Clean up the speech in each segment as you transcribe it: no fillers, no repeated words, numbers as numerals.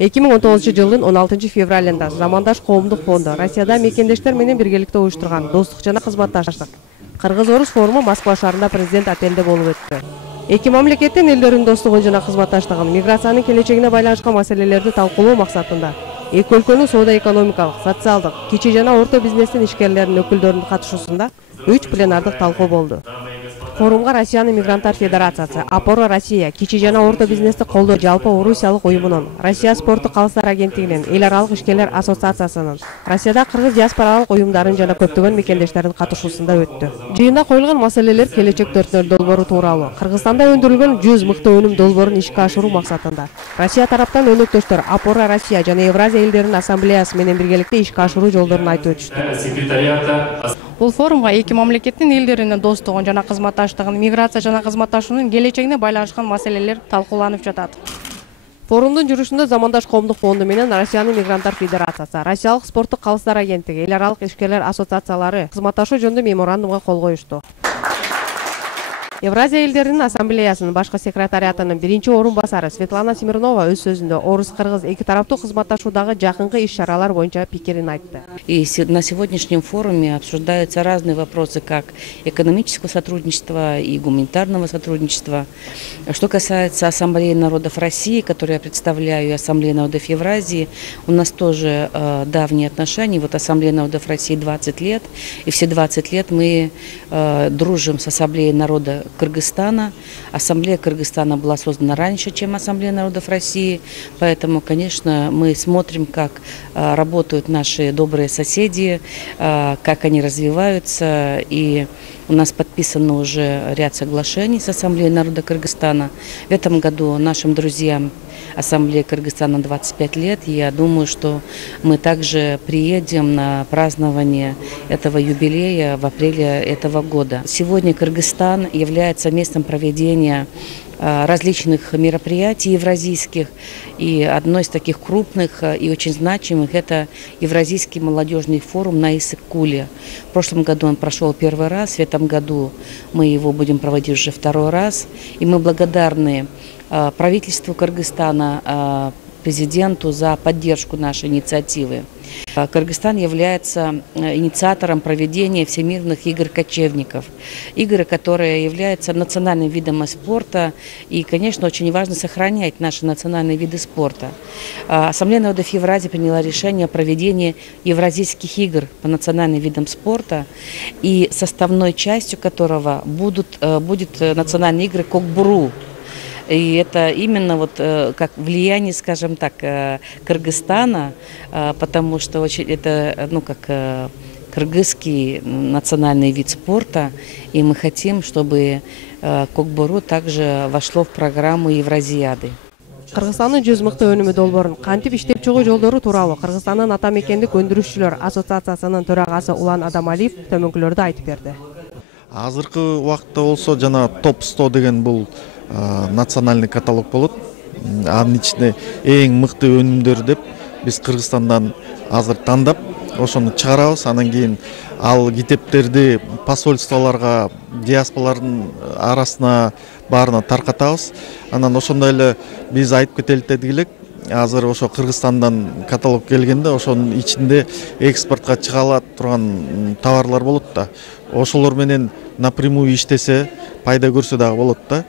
2019 жылдын 16 февралында Замандаш коомдук фонду Россияда мекендештер менен биргеликте уюштурган достук жана кызматташтык Кыргыз-Орус форуму Москва шаарында президент отелде болуп өттү. Эки мамлекеттин элдеринин достугун жана кызматташтыгын, миграциянын келечегине байланышкан маселелерди талкуулоо максатында эки өлкөнүн соода-экономикалык, социалдык, кичи жана орто бизнестин ишкерлеринин өкүлдөрүнүн катышуусунда 3 пленардык талкуу болду. Форумга Россиянын мигранттар федерациясы, Опора Россия, кичи жана орто бизнести колдоо жалпы Орусиялык уюмунун, Россия спорттук калыстар агенттигинин, эл аралык ишкерлер ассоциациясынын, Россияда кыргыз диаспоралык уюмдардын жана көптөгөн мекендештердин катышуусунда өттү. Жыйында коюлган маселелер келечек 4.0 долбоору тууралуу, Кыргызстанда өндүрүлгөн 100 мыкты өнүм долбоорун ишке ашыруу максатында Россия тараптан өнөктөштөр Опора Россия жана Евразия элдеринин ассамблеясы менен биргеликте ишке ашыруу жолдорун айтып өтүштү. Бул форумга эки мамлекеттин элдеринин достугун жана кызматташтыгын, миграция жана кызматташуунун келечегине байланышкан маселелер талкууланып жатат. Форумдун жүрүшүндө Замандаш коомдук фонду менен Россиянын мигранттар федерациясы, Россиялык спорттук калыстар агенттиги, эл аралык ишкерлер ассоциациялары кызматташуу жөнүндө меморандумга кол коюшту. Евразия элдеринин ассамблеясынын башкы секретариатынын биринчи орун басары Светлана Смирнова өз сөзүндө орус-кыргыз эки тараптуу кызматташуудагы жакынкы иш-чаралар боюнча пикирин айтты. И на сегодняшнем форуме обсуждаются разные вопросы, как экономического сотрудничества и гуманитарного сотрудничества. Что касается Ассамблеи народов России, которую я представляю, и Ассамблеи народов Евразии, у нас тоже давние отношения. Вот Ассамблея народов России 20 лет, и все 20 лет мы дружим с Ассамблеей народа Кыргызстана. Ассамблея Кыргызстана была создана раньше, чем Ассамблея народов России, поэтому, конечно, мы смотрим, как работают наши добрые соседи, как они развиваются, и у нас подписано уже ряд соглашений с Ассамблеей народа Кыргызстана. В этом году нашим друзьям Ассамблеи Кыргызстана 25 лет. И я думаю, что мы также приедем на празднование этого юбилея в апреле этого года. Сегодня Кыргызстан является местом проведения различных мероприятий евразийских. И одно из таких крупных и очень значимых – это Евразийский молодежный форум на Иссык-Куле. В прошлом году он прошел первый раз, в этом году мы его будем проводить уже второй раз. И мы благодарны правительству Кыргызстана, президенту за поддержку нашей инициативы. Кыргызстан является инициатором проведения всемирных игр кочевников. Игры, которые являются национальным видом спорта. И, конечно, очень важно сохранять наши национальные виды спорта. Ассамблея народов Евразии приняла решение о проведении Евразийских игр по национальным видам спорта. И составной частью которого будет национальные игры Кокбуру. И это именно вот как влияние, скажем так, Кыргызстана, потому что это, как кыргызский национальный вид спорта, и мы хотим, чтобы Кокбуру также вошло в программу Евразиады. Кыргызстандын 100 мыкты өнүмү долбоорун кантип иштеп чыгуу жолдору тууралуу Кыргызстандын ата мекендик өндүрүшчүлөр ассоциациясынын төрагасы Улан Адамалиев төмөнкүлөрдү айтып берди. Азыркы убакытта болсо жана топ 100 деген бул национальный каталог болот. Анын ичинде эң мыкты өнүмдөр деп биз Кыргызстандан азыр тандап ошону чыгарабыз. Анан кийин ал китептерди посольстволорго, диаспоралардын арасына баарына таркатабыз. Анан ошондой эле биз айтып кетели дедик элек. Азыр ошо Кыргызстандан каталог келгенде ошонун ичинде экспортко чыга алат турган товарлар болот да. Ошолор менен напрямую иштесе, пайда көрсө дагы болот да.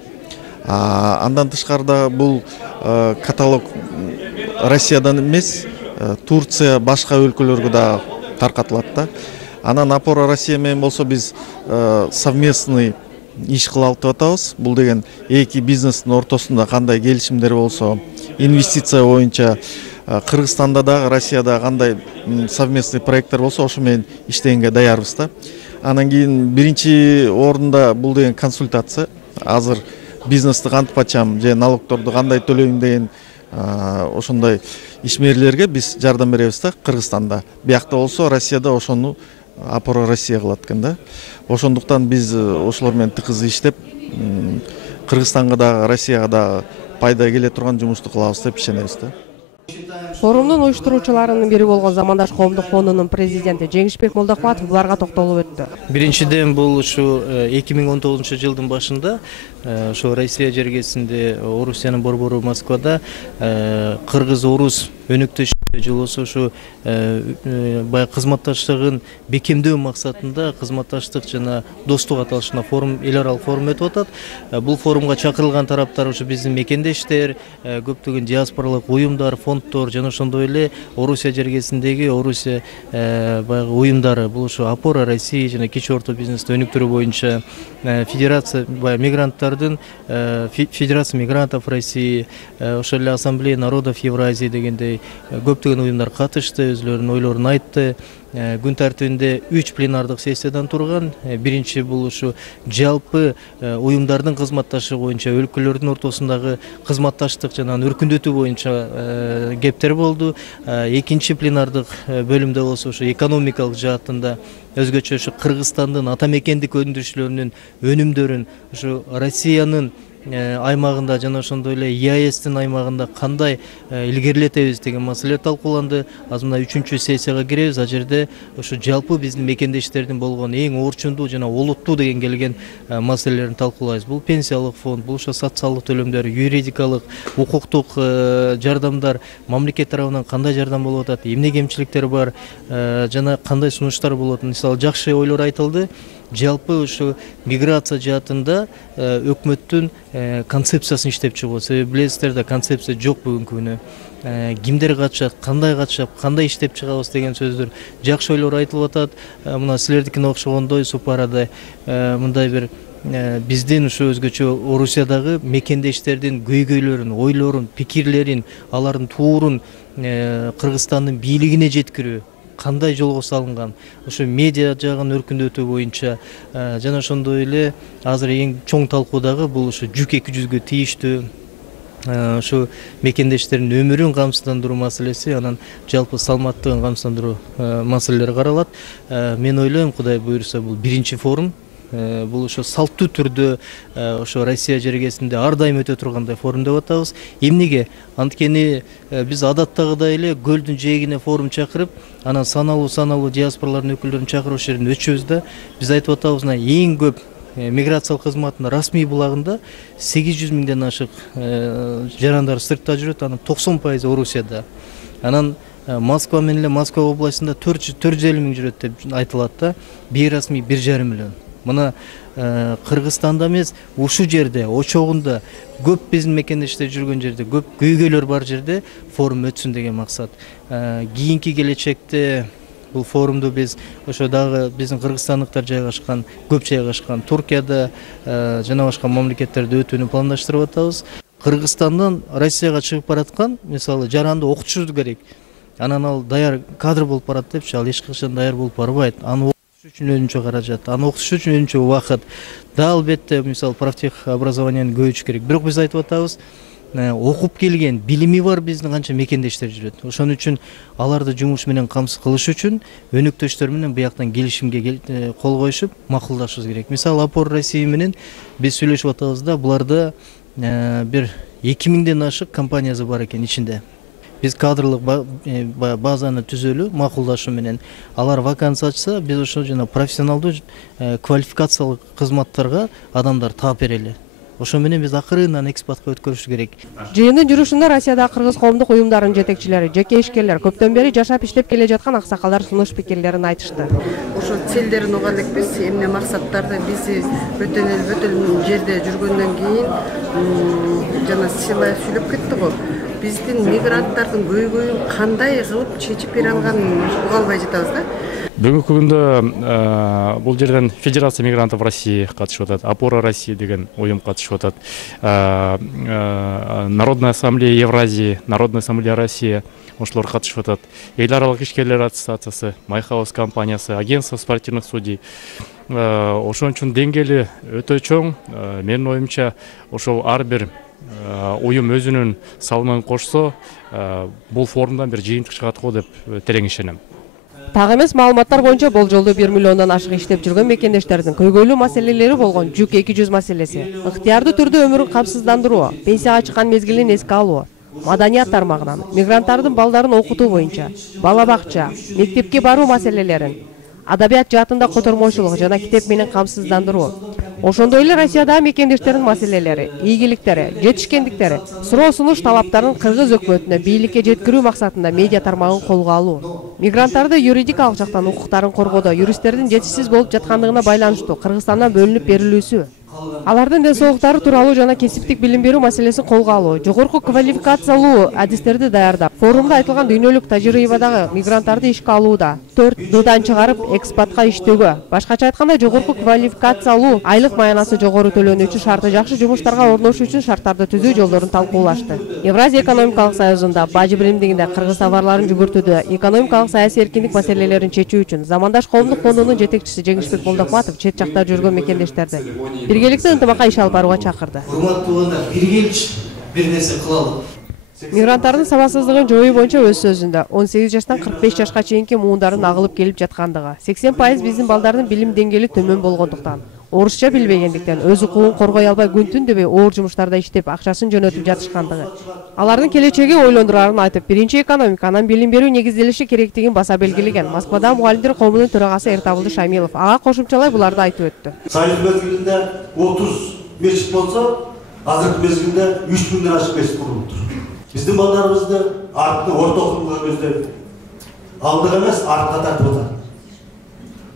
Андан тышкарыда бул каталог Россиядан эмес, Турция, башка өлкөлөргө да таркатылат да. Анан Опора Россия менен болсо биз совместный иш кылалы деп атабыз. Бул деген эки бизнестин ортосунда кандай келишимдер болсо, инвестиция боюнча Кыргызстанда да, Россияда кандай совместный проекттер болсо, ошо менен иштегенге даярбыз да. Анан кийин биринчи орунда бул деген консультация. Азыр бизнести кантип ачам же налогторду кандай төлөйм деген ошондой ишмерлерге биз жардам беребиз да Кыргызстанда. Биякта болсо Россияда ошону Опора Россия кылат экен да. Ошондуктан биз ошолор менен тыгыз иштеп Кыргызстанга да Россияга да пайда келе турган жумушту кылабыз деп ишенебиз да. Форумдун уюштуруучуларынын бири болгон Замандаш коомдук фондунун президенти Жеңишбек Молдокулатов буларга токтолуп өттү. Биринчиден бул ушу 2019 жылдын башында ошо Россия жергесинде Орусиянын борбору Москвада кыргыз-орус өнөктөш жылоосу ушу баягы кызматташтыгын бекемдөө максатында кызматташтык жана достук аталышына форум, эл аралык форум өтүп атат. Бул форумга чакырылган тараптар ушу биздин мекендештер, көптөгөн диаспоралык уюмдар, фонддор жана ошондой эле Орусия жергесиндеги Орусия баягы уюмдары, бул ушу Опора России жана кичи орто бизнести өнүктүрүү боюнча Федерация мигранттардын Федерация мигрантов России, ошол эле Ассамблея народов Евразии дегендей көптөгөн уюмдар катышты, өзлөрүнүн ойлорун айтты. Күн тартибинде 3 пленардык сессиядан турган. Биринчи бул ушу жалпы уюмдардын кызматташы боюнча өлкөлөрдүн ортосундагы кызматташтык жана өркүндөтүү боюнча кептер болду. Экинчи пленардык бөлүмдө болсо ушу экономикалык жаатында өзгөчө ушу Кыргызстандын ата мекендик өндүрүшчүлөрүнүн өнүмдөрүн ушу Россиянын аймагында жана ошондой эле ЕАЭСтин аймагында кандай илгерилетебиз деген маселе талкууланды. Азыр мына 3-чү сессияга киребиз. А жерде ушу жалпы биздин мекендештердин болгон эң орчундуу жана олуттуу деген келген маселелерин талкуулайбыз. Бул пенсиялык фонд, бул ошо социалдык төлөмдөр, юридикалык, укуктук жардамдар, мамлекет тарабынан кандай жардам болуп атат, эмне кемчиликтер бар жана кандай сунуштар болот. Мисалы жакшы ойлор айтылды. Жалпы ушу миграция жаатында өкмөттүн концепциясын иштеп чыгуу. Себеби билесиздер да, концепция жок бүгүнкү күнү. Кимдер катышат, кандай иштеп чыгабыз деген сөздөр, жакшы ойлор айтылып атат. Мына силердикине окшогондой Супарада мындай бир биздин ушу өзгөчө Орусиядагы мекендештердин көйгөйлөрүн, ойлорун, пикирлерин, алардын туурун Кыргызстандын бийлигине жеткирүү кандай жолго салынган, ошо медиа жагын өркүндөтүү боюнча жана ошондой эле азыр эң чоң талкуудагы бул ушу жүк 200-гө тийиштүү ушу мекендештердин өмүрүн камсыздандыруу маселеси, анан жалпы саламаттыгын камсыздандыруу маселелери каралат. Мен ойлойм, Кудай буйруса, бул биринчи форум. Бул ошо салттуу түрдө ошо Россия жергесинде ар дайым өтө тургандай форум деп атабыз. Эмнеге? Анткени биз адаттагыдай эле көлдүн жээгине форум чакырып, анан саналуу диаспоралардын өкүлдөрүн чакырып ошол жерден өтчүбүз да. Биз айтып атабыз, эң көп миграциялык кызматтын расмий булагында 800 миңден ашык жарандар сыртта жүрөт, анын 90% Орусияда. Анан Москва менен эле Москва областында 450 миң жүрөт деп айтылат да. Бейрасмий 1,5 миллион. Мына Кыргызстанда эмес, ушу жерде, очогунда көп биздин мекендештер жүргөн жерде, көп көйгөйлөр бар жерде форум өтсүн деген максат. Кийинки келечекте бул форумду биз ошо дагы биздин кыргызстандыктар көп жайгашкан Туркияда жана башка мамлекеттерде өтүүнү пландаштырып атабыз. Кыргызстандан Россияга чыгып бараткан, мисалы, жаранды окутушу керек. Анан ал даяр кадр болуп барат депчи, ал эч качан даяр болуп барбайт. Аны үчүн өзүнчө каражат, аны окутуш үчүн өзүнчө убакыт. Да, албетте, мисалы, профтех образованияны көбөйтүш керек. Бирок биз айтып атабыз, окуп келген, билими бар биздин канча мекендештер жүрөт. Ошон үчүн аларды жумуш менен камсыз кылыш үчүн өнөктөштөр менен бияктан келишимге кол коюшуп, макулдашыбыз керек. Мисалы, Опора России менен биз сүйлөшүп атабыз да, буларда бир 2000ден ашык компаниясы бар экен ичинде. Биз кадрлык базаны түзөлү, макулдашуу менен алар вакансия ачса, биз ошо жана профессионалдуу квалификациялык кызматтарга адамдар таап берели. Ошо менен биз акырындан экспортко өткөрүш керек. Жыйындын жүрүшүндө Россиядагы кыргыз коомдук уюмдарынын жетекчилери, жеке ишкерлер, көптөн бери жашап иштеп келе жаткан аксакалдар сунуш пикирлерин айтышты. Ошо целдерин уган элекпиз, эмне максаттарды бизи бөтөн жерде жүргөндөн кийин жана сыйлай сүйлөп кетти го. Биздин мигранттардын көйгөйүн кандай кылып чечип бере алганын уга албай жатабыз да. Бүгүнкү күндө бул жерден Федерация мигрантов России катышып атат, Опора России деген уюм катышып атат, Народная ассамблея Евразии, Народная ассамблея России ошолор катышып атат, эл аралык ишкерлер ассоциациясы, Майхаус компаниясы, агентство спортивных судей. Ошон үчүн деңгээли өтө чоң. Менин оюмча, ошол ар бир уюм өзүнүн салымын кошсо, бул форумдан бир жыйынтык чыгат го деп терең ишенем. Так эмес маалыматтар боюнча болжолдо 1 миллиондон ашык иштеп жүргөн мекендештердин көйгөйлүү маселелери болгон жүк 200 маселеси, ыктыярдуу түрдө өмүрүн камсыздандыруу, пенсияга чыккан мезгилин эске алуу, маданият тармагынан, мигранттардын балдарын окутуу боюнча, бала бакча, мектепке баруу маселелерин, адабият жаатында котормочулук жана китеп менен камсыздандыруу, ошондой эле Россиядагы мекендештердин маселелери, ийгиликтери, жетишкендиктери, суроо сунуш талаптарын кыргыз өкмөтүнө бийликке жеткирүү максатында медиа тармагын колго алуу, мигранттарды юридикалык жактан укуктарын коргоодо юристтердин жетишсиз болуп жаткандыгына байланыштуу Кыргызстандан бөлүнүп берилүүсү, алардын ден соолуктары тууралуу жана кесиптик билим берүү маселесин колго алуу, жогорку квалификациялуу адистерди даярдап, форумда айтылган дүйнөлүк тажрыйбадагы мигранттарды ишке алууда 4Д'дан чыгарып экспортко иштөөгө, башкача айтканда жогорку квалификациялуу айлык маянасы жогору төлөнүүчү шарты жакшы жумуштарга орношуу үчүн шарттарды түзүү жолдорун талкуулашты. Евразия экономикалык союзунда бажы биримдигинде кыргыз товарларын жүгүртүүдө экономикалык саясий эркиндик маселелерин чечүү үчүн Замандаш коомдук фондунун жетекчиси Жеңишбек Молдокматов чет жакта жүргөн мекендештерди биргеликте ынтымакка иш алып барууга чакырды. Урматтуулар, биргеликчи бир нерсе кылалы. Мигранттардын сабатсыздыгын жоюу боюнча өз сөзүндө 18 жаштан 45 жашка чейинки муундарын агылып келип жаткандыгы, 80% биздин балдардын билим деңгээли төмөн болгондуктан, орусча билбегендиктен, өз укугун коргой албай күн түн дебей оор жумуштарда иштеп, акчасын жөнөтүп жатышкандыгы. Алардын келечеги ойлондурарын айтып, биринчи экономика, анан билим берүү негизделиши керектигин баса белгилеген Москвада мугалимдер коомунун төрагасы Эртабылды Шамилов ага кошумчалай буларды айтып өттү. Сайыл мезгилинде 30 мечит болсо, азыркы мезгилде 3000ден ашык мечит курулуп тур. Биздин балдарыбызды артты орто окуумга көздөп, алдыга эмес артка тартып атат.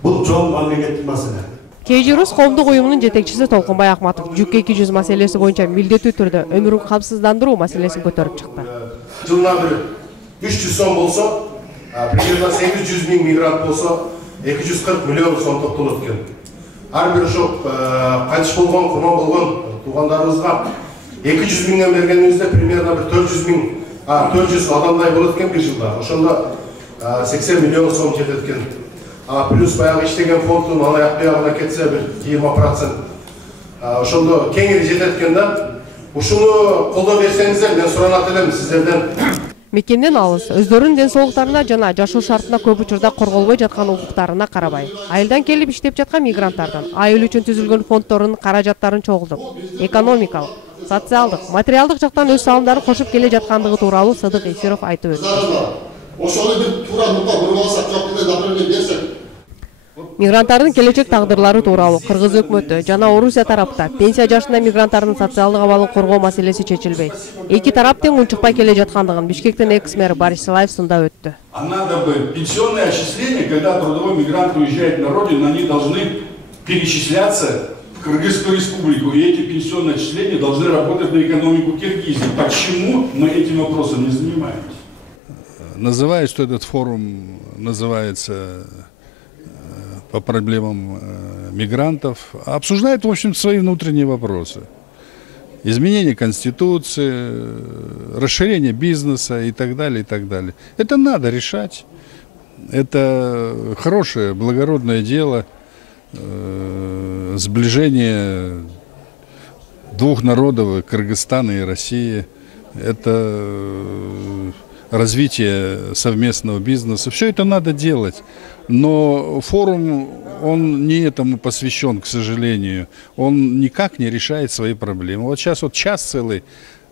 Бул чоң мамлекеттик маселе. КЖРУС коомдук уюмунун жетекчиси Толкунбай Акматов ЖУК 200 маселеси боюнча милдеттүү түрдө өмүрүн камсыздандыруу маселесин көтөрүп чыкты. Жылына бир 300 сом болсо, примерно 800 миң мигрант болсо, 240 миллион сом топтолот экен. Ар бир ошо кайтыш болгон, курман болгон туугандарыбызга 200 миңден бергенибизде примерно бир 400 адамдай болот экен бир жылда. Ошондо 80 миллион сом жетет экен. Плюс баягы иштеген фонддун алаяк биягына кетсе бир 20%. Ошондо кеңири жетет экен да. Ушуну колдоо берсеңиздер, мен суранат элем сиздерден. Мекенден алыс, өздөрүнүн ден соолуктарына жана жашоо шартына көп учурда корголбой жаткан укуктарына карабай, айылдан келип иштеп жаткан мигранттардын айыл үчүн түзүлгөн фонддордун каражаттарын чогултуп, экономикалык, социалдык, материалдык жактан өз салымдарын кошуп келе жаткандыгы тууралуу Сыдык Исиров айтып өттү. Ошону бир туура нукта көрүп алсак, жок деле направление берсек. Мигранттардын келечек тагдырлары тууралуу Кыргыз өкмөтү жана Орусия тарапта пенсия жашында мигранттардын социалдык абалын коргоо маселеси чечилбей, эки тарап тең унчукпай келе жаткандыгын Бишкектин экс-мэры Борис Силаев сында өттү. А надо бы пенсионные отчисления, когда трудовой мигрант уезжает на родину, они должны перечисляться в Кыргызскую республику, и эти пенсионные отчисления должны работать на экономику Киргизии. Почему мы этим вопросом не занимаемся? Называют, что этот форум называется по проблемам мигрантов, обсуждает, в общем, свои внутренние вопросы. Изменение Конституции, расширение бизнеса и так далее, и так далее. Это надо решать. Это хорошее, благородное дело, сближение двух народов, Кыргызстана и России. Это развитие совместного бизнеса. Все это надо делать. Но форум, он не этому посвящен, к сожалению. Он никак не решает свои проблемы. Вот сейчас вот час целый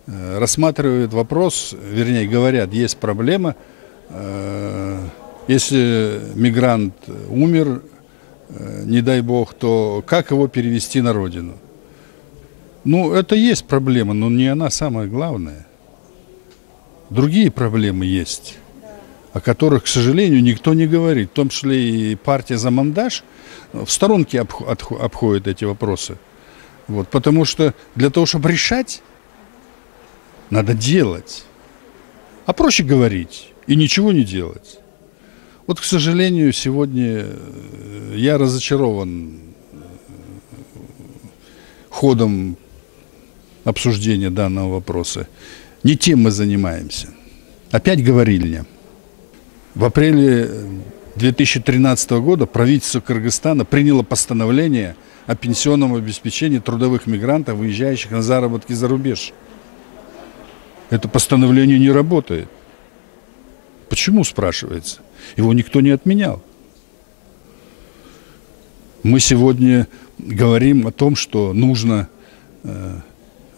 рассматривают вопрос, вернее говорят, есть проблема. Если мигрант умер, не дай бог, то как его перевести на родину? Ну, это есть проблема, но не она самая главная. Другие проблемы есть, о которых, к сожалению, никто не говорит. В том числе и партия «Замандаш» в сторонке обходит эти вопросы. Вот, потому что для того, чтобы решать, надо делать. А проще говорить и ничего не делать. Вот, к сожалению, сегодня я разочарован ходом обсуждения данного вопроса. Не тем мы занимаемся. Опять говорильня. В апреле 2013 года правительство Кыргызстана приняло постановление о пенсионном обеспечении трудовых мигрантов, выезжающих на заработки за рубеж. Это постановление не работает. Почему, спрашивается? Его никто не отменял. Мы сегодня говорим о том, что нужно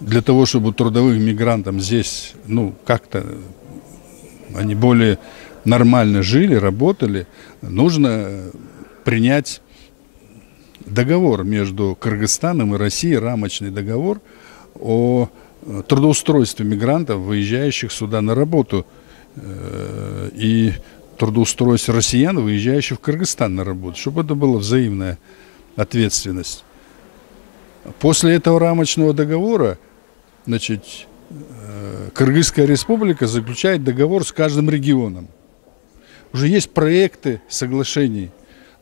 для того, чтобы трудовым мигрантам здесь, ну, как-то они более нормально жили, работали, нужно принять договор между Кыргызстаном и Россией, рамочный договор о трудоустройстве мигрантов, выезжающих сюда на работу, и трудоустройстве россиян, выезжающих в Кыргызстан на работу, чтобы это была взаимная ответственность. После этого рамочного договора, значит, Кыргызская республика заключает договор с каждым регионом. Уже есть проекты соглашений,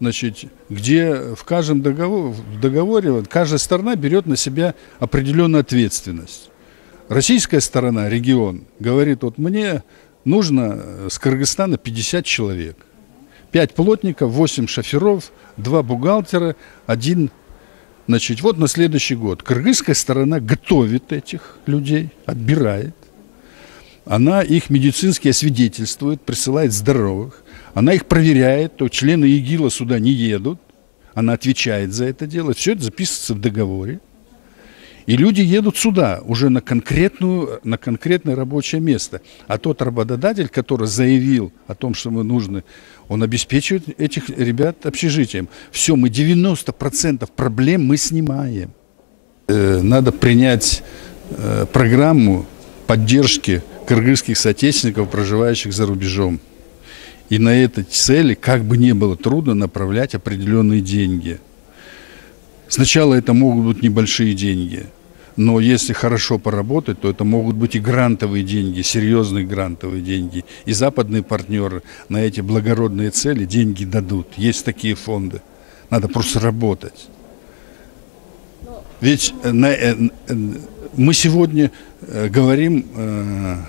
значит, где в каждом договоре каждая сторона берет на себя определенную ответственность. Российская сторона, регион, говорит, вот мне нужно с Кыргызстана 50 человек. 5 плотников, 8 шоферов, 2 бухгалтера, 1. Значит, вот на следующий год кыргызская сторона готовит этих людей, отбирает. Она их медицински освидетельствует, присылает здоровых. Она их проверяет, то члены ИГИЛа сюда не едут. Она отвечает за это дело. Все это записывается в договоре. И люди едут сюда, уже на конкретное рабочее место. А тот работодатель, который заявил о том, что мы нужны, он обеспечивает этих ребят общежитием. Все, мы 90% проблем мы снимаем. Надо принять программу поддержки кыргызских соотечественников, проживающих за рубежом. И на этой цели, как бы ни было трудно, направлять определенные деньги. Сначала это могут быть небольшие деньги, но если хорошо поработать, то это могут быть и грантовые деньги, серьезные грантовые деньги. И западные партнеры на эти благородные цели деньги дадут. Есть такие фонды. Надо просто работать. Ведь мы сегодня говорим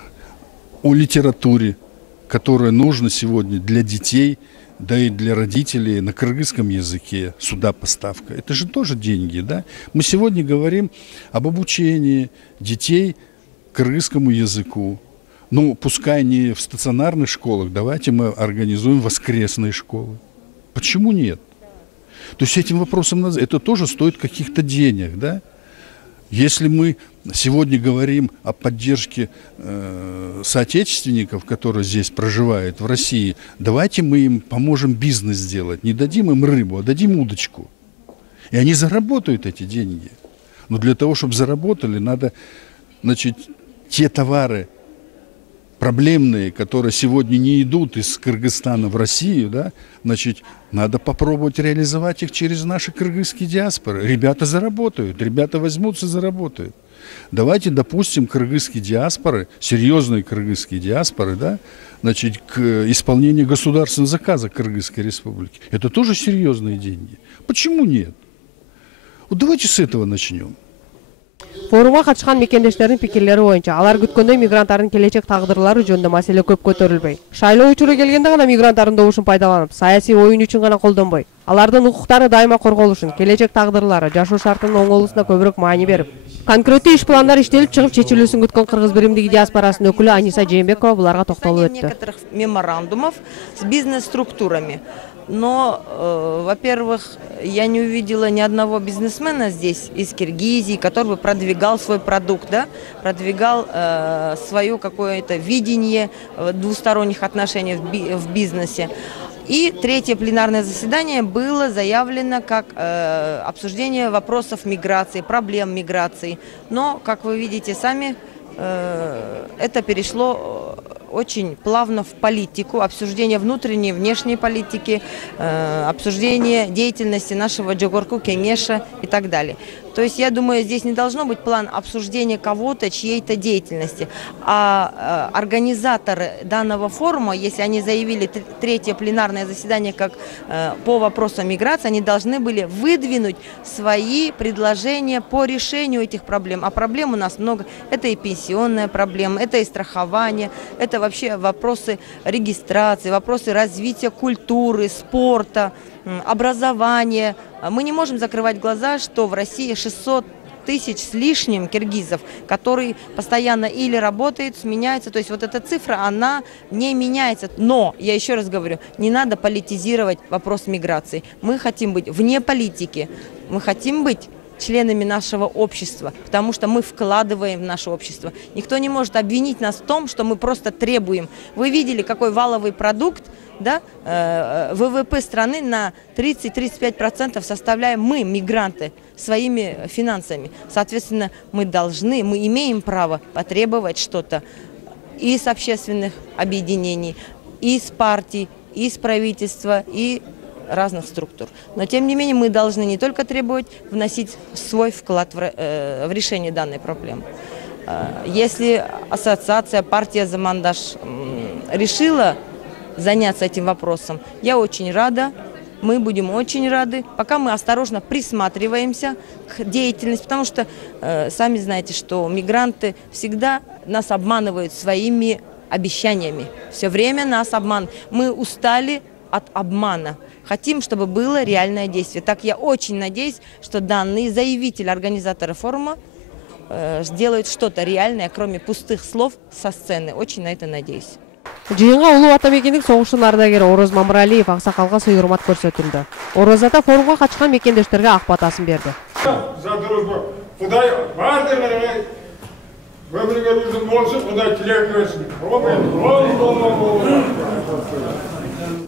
о литературе, которая нужна сегодня для детей, да и для родителей на кыргызском языке, сюда поставка. Это же тоже деньги, да? Мы сегодня говорим об обучении детей кыргызскому языку. Ну, пускай не в стационарных школах, давайте мы организуем воскресные школы. Почему нет? То есть этим вопросом это тоже стоит каких-то денег, да? Если мы сегодня говорим о поддержке соотечественников, которые здесь проживают в России, давайте мы им поможем бизнес сделать. Не дадим им рыбу, а дадим удочку. И они заработают эти деньги. Но для того, чтобы заработали, надо, значит, те товары проблемные, которые сегодня не идут из Кыргызстана в Россию, да, значит, надо попробовать реализовать их через наши кыргызские диаспоры. Ребята заработают, ребята возьмутся, заработают. Давайте допустим кыргызские диаспоры, серьезные кыргызские диаспоры, да, значит, к исполнению государственного заказа Кыргызской республики. Это тоже серьезные деньги. Почему нет? Вот давайте с этого начнем. Форумга катышкан мекендештердин пикирлери боюнча алар күткөндөй мигранттардын келечек тагдырлары жөнүндө маселе көп көтөрүлбөй. Шайлоо учуру келгенде гана мигранттардын добушун пайдаланып, саясий оюн үчүн гана колдонбой, алардын укуктары дайыма корголушун, келечек тагдырлары, жашоо шартынын оңолуусуна көбүрөөк маани берип, конкреттүү иш пландар иштелип чыгып чечилүүсүн күткөн Кыргыз биримдиги диаспорасынын өкүлү Аниса Жээнбекова буларга токтолуп өттү. Некоторых меморандумов с бизнес-структурами. Но, во-первых, я не увидела ни одного бизнесмена здесь из Киргизии, который бы продвигал свой продукт, да? Продвигал свое какое-то видение двусторонних отношений в бизнесе. И третье пленарное заседание было заявлено как обсуждение вопросов миграции, проблем миграции. Но, как вы видите сами, это перешло очень плавно в политику, обсуждение внутренней и внешней политики, обсуждение деятельности нашего Джогорку Кеңеша и так далее. То есть, я думаю, здесь не должно быть план обсуждения кого-то, чьей-то деятельности. А организаторы данного форума, если они заявили третье пленарное заседание как по вопросам миграции, они должны были выдвинуть свои предложения по решению этих проблем. А проблем у нас много. Это и пенсионная проблема, это и страхование, это вообще вопросы регистрации, вопросы развития культуры, спорта, образования. Мы не можем закрывать глаза, что в России 600 тысяч с лишним киргизов, которые постоянно или работают, сменяются. То есть вот эта цифра, она не меняется. Но, я еще раз говорю, не надо политизировать вопрос миграции. Мы хотим быть вне политики. Мы хотим быть членами нашего общества, потому что мы вкладываем в наше общество. Никто не может обвинить нас в том, что мы просто требуем. Вы видели, какой валовый продукт, да, ВВП страны на 30-35% составляем мы, мигранты, своими финансами. Соответственно, мы имеем право потребовать что-то из общественных объединений, из партий, из правительства и разных структур. Но, тем не менее, мы должны не только требовать, вносить свой вклад в решение данной проблемы. Если ассоциация, партия «Замандаш» решила заняться этим вопросом, я очень рада, мы будем очень рады, пока мы осторожно присматриваемся к деятельности, потому что сами знаете, что мигранты всегда нас обманывают своими обещаниями. Все время нас обманывают. Мы устали от обмана. Хотим, чтобы было реальное действие. Так я очень надеюсь, что данные заявители, организаторы форума сделают что-то реальное, кроме пустых слов со сцены. Очень на это надеюсь. Жыйынга улуу атамекендик согуштун ардагери Ороз Мамыралиев аксакалга сый урмат көрсөтүлдү. Ороз ата форумга катышкан мекендештерге ак батасын берди. За дружбу. Кудай бардыгы өмүрүңүз болсун, Кудай тилек берсин.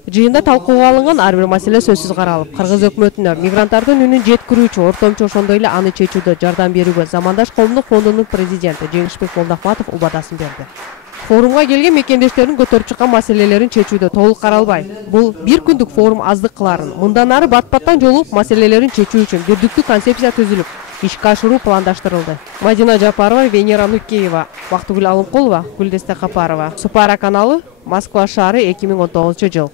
Жыйында талкууга алынган ар бир маселе сөзсүз каралып, кыргыз өкмөтүнө мигранттардын үнүн жеткирүүчү, ортомчу ошондой эле аны чечүүдө жардам берүүгө Замандаш коомдук фондунун президенти Жеңишбек Молдохматов убадасын берди. Форумга келген мекендештердин көтөрүп чыккан маселелерин чечүүдө толук каралбай, бул бир күндүк форум аздык кыларын. Мындан ары бат-баттан жолугуп маселелерин чечүү үчүн бирдиктүү концепция түзүлүп, ишке ашыруу пландаштырылды. Мадина Жапарова, Венера Нукеева, Бактыгүл Алымкулова, Гүлдесте Капарова. Супара каналы, Москва шаары, 2019 жыл.